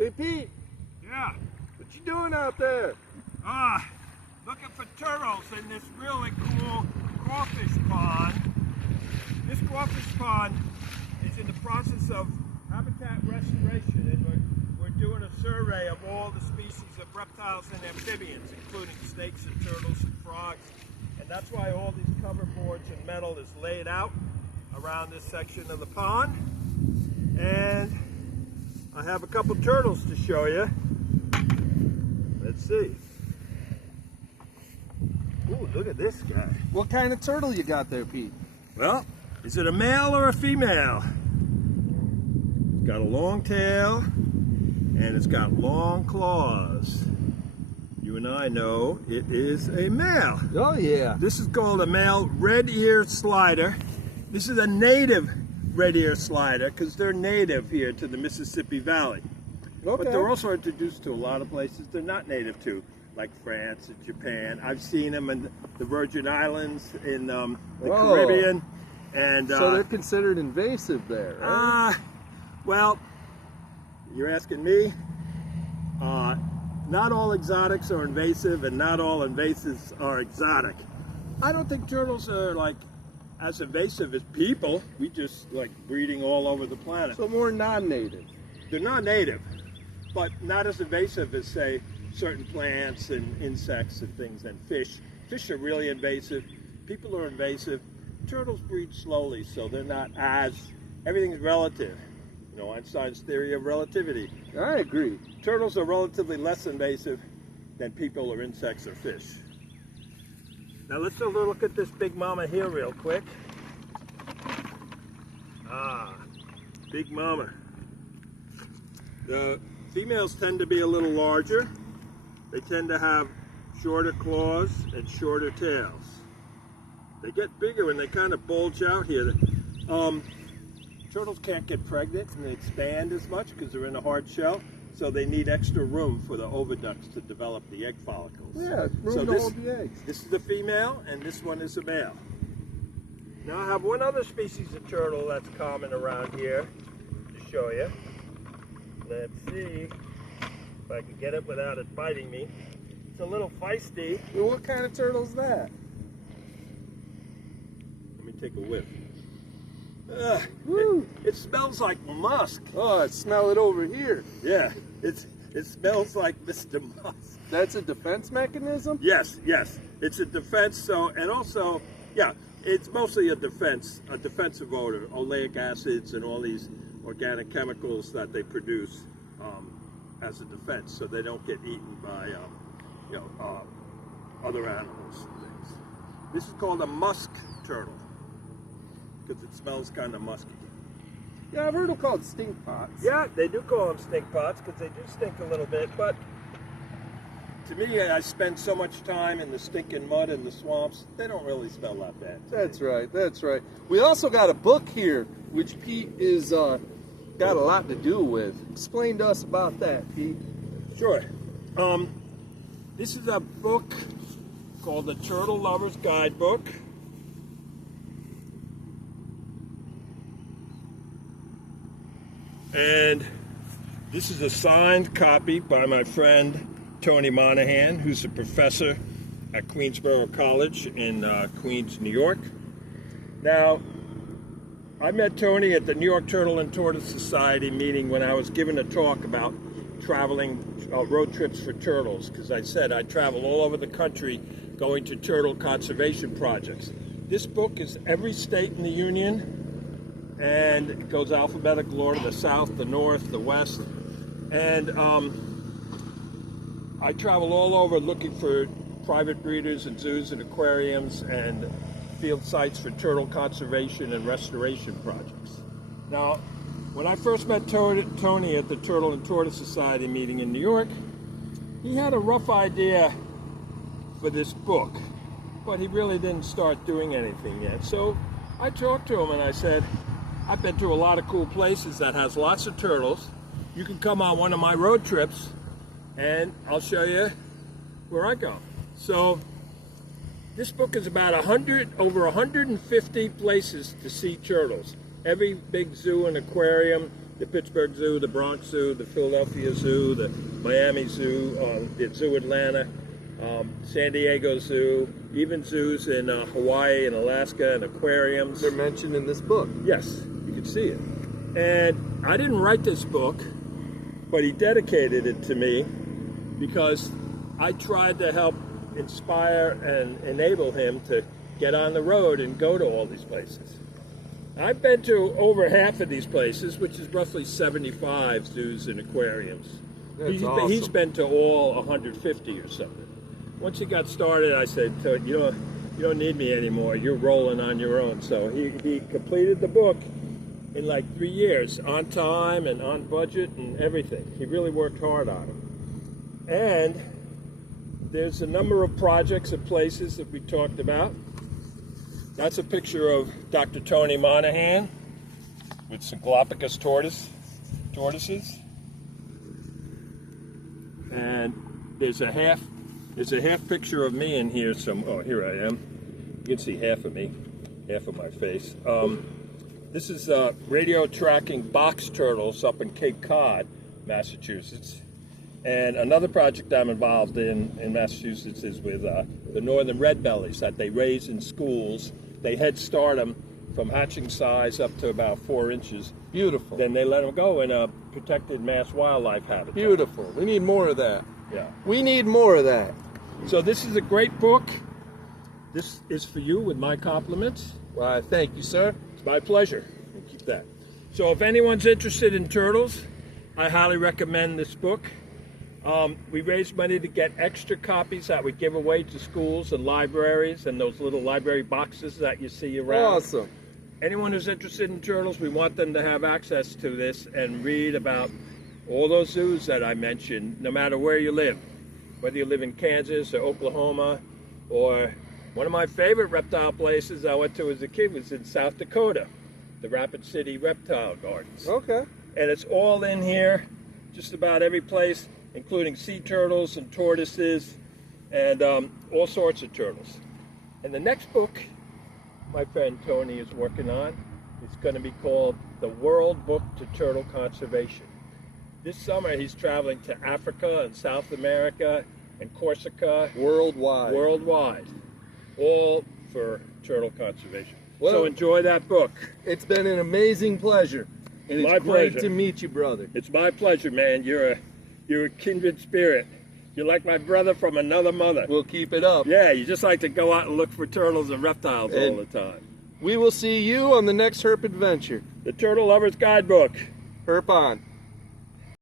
Hey Pete, Yeah. what you doing out there? Looking for turtles in this really cool crawfish pond. This crawfish pond is in the process of habitat restoration, and we're doing a survey of all the species of reptiles and amphibians, including snakes and turtles and frogs. And that's why all these cover boards and metal is laid out around this section of the pond. And I have a couple turtles to show you. Let's see. Ooh, look at this guy. What kind of turtle you got there, Pete? Well, is it a male or a female? It's got a long tail and it's got long claws. You and I know it is a male. Oh yeah. This is called a male red-eared slider. This is a native red-eared slider because they're native here to the Mississippi Valley. Okay. But they're also introduced to a lot of places they're not native to, like France and Japan. I've seen them in the Virgin Islands, in the Caribbean. And so they're considered invasive there, right? Well, you're asking me. Not all exotics are invasive, and not all invasives are exotic. I don't think turtles are like as invasive as people. We just like breeding all over the planet. So more non-native. They're not native, but not as invasive as, say, certain plants and insects and things, and fish. Fish are really invasive. People are invasive. Turtles breed slowly, so they're not as, everything's relative. You know, Einstein's theory of relativity. I agree. Turtles are relatively less invasive than people or insects or fish. Now let's have a look at this big mama here real quick. Big mama. The females tend to be a little larger. They tend to have shorter claws and shorter tails. They get bigger when they kind of bulge out here. Turtles can't get pregnant and they expand as much because they're in a hard shell, so they need extra room for the oviducts to develop the egg follicles. Yeah, room to hold the eggs. This is the female and this one is the male. Now I have one other species of turtle that's common around here to show you. Let's see if I can get it without it biting me. It's a little feisty. Well, what kind of turtle is that? Let me take a whiff. Woo. It smells like musk. Oh, I smell it over here. Yeah, it smells like Mr. Musk. That's a defense mechanism? Yes, it's a defense. So, and also, yeah, it's mostly a defensive odor, oleic acids and all these organic chemicals that they produce as a defense, so they don't get eaten by other animals and things. This is called a musk turtle because it smells kind of musky. Yeah, I've heard them called stink pots. Yeah, they do call them stink pots because they do stink a little bit, but to me, I spend so much time in the stinking mud in the swamps, they don't really smell that bad. That's right, that's right. We also got a book here, which Pete is got a lot to do with. Explain to us about that, Pete. Sure. This is a book called The Turtle Lover's Guidebook. And this is a signed copy by my friend Tony Monahan, who's a professor at Queensborough College in Queens, New York. Now, I met Tony at the New York Turtle and Tortoise Society meeting when I was giving a talk about traveling road trips for turtles, because I said I travel all over the country going to turtle conservation projects. This book is every state in the Union, and it goes alphabetical order, the South, the North, the West, and I travel all over looking for private breeders and zoos and aquariums and field sites for turtle conservation and restoration projects. Now, when I first met Tony at the Turtle and Tortoise Society meeting in New York, he had a rough idea for this book, but he really didn't start doing anything yet. So I talked to him and I said, I've been to a lot of cool places that has lots of turtles. You can come on one of my road trips and I'll show you where I go. So this book is about over 150 places to see turtles. Every big zoo and aquarium, the Pittsburgh Zoo, the Bronx Zoo, the Philadelphia Zoo, the Miami Zoo, the Zoo Atlanta, San Diego Zoo, even zoos in Hawaii and Alaska, and aquariums. They're mentioned in this book. Yes, you can see it. And I didn't write this book, but he dedicated it to me because I tried to help inspire and enable him to get on the road and go to all these places. I've been to over half of these places, which is roughly 75 zoos and aquariums. That's awesome. He's been to all 150 or something. Once he got started, I said, you don't need me anymore. You're rolling on your own. So he completed the book in like 3 years, on time and on budget and everything. He really worked hard on it. And there's a number of projects and places that we talked about. That's a picture of Dr. Tony Monahan with some Galapagos tortoises. And there's a half picture of me in here. Here I am. You can see half of me, half of my face. This is radio tracking box turtles up in Cape Cod, Massachusetts. And another project I'm involved in Massachusetts is with the northern red bellies that they raise in schools. They head start them from hatching size up to about 4 inches. Beautiful. Then they let them go in a protected mass wildlife habitat. Beautiful. We need more of that. Yeah. We need more of that. So this is a great book. This is for you with my compliments. Well, thank you, sir. It's my pleasure. We'll keep that. So if anyone's interested in turtles, I highly recommend this book. We raised money to get extra copies that we give away to schools and libraries and those little library boxes that you see around. Awesome. Anyone who's interested in turtles, we want them to have access to this and read about all those zoos that I mentioned, no matter where you live. Whether you live in Kansas or Oklahoma, or one of my favorite reptile places I went to as a kid was in South Dakota, the Rapid City Reptile Gardens. Okay. And it's all in here, just about every place, including sea turtles and tortoises and all sorts of turtles. And the next book my friend Tony is working on is going to be called The World Book to Turtle Conservation. This summer he's traveling to Africa and South America and Corsica. Worldwide. All for turtle conservation. Well, so enjoy that book. It's been an amazing pleasure. And My it's great pleasure. to meet you, brother. It's my pleasure, man. You're a kindred spirit. You're like my brother from another mother. We'll keep it up. Yeah, you just like to go out and look for turtles and reptiles all the time. We will see you on the next Herp adventure. The Turtle Lover's Guidebook. Herp on.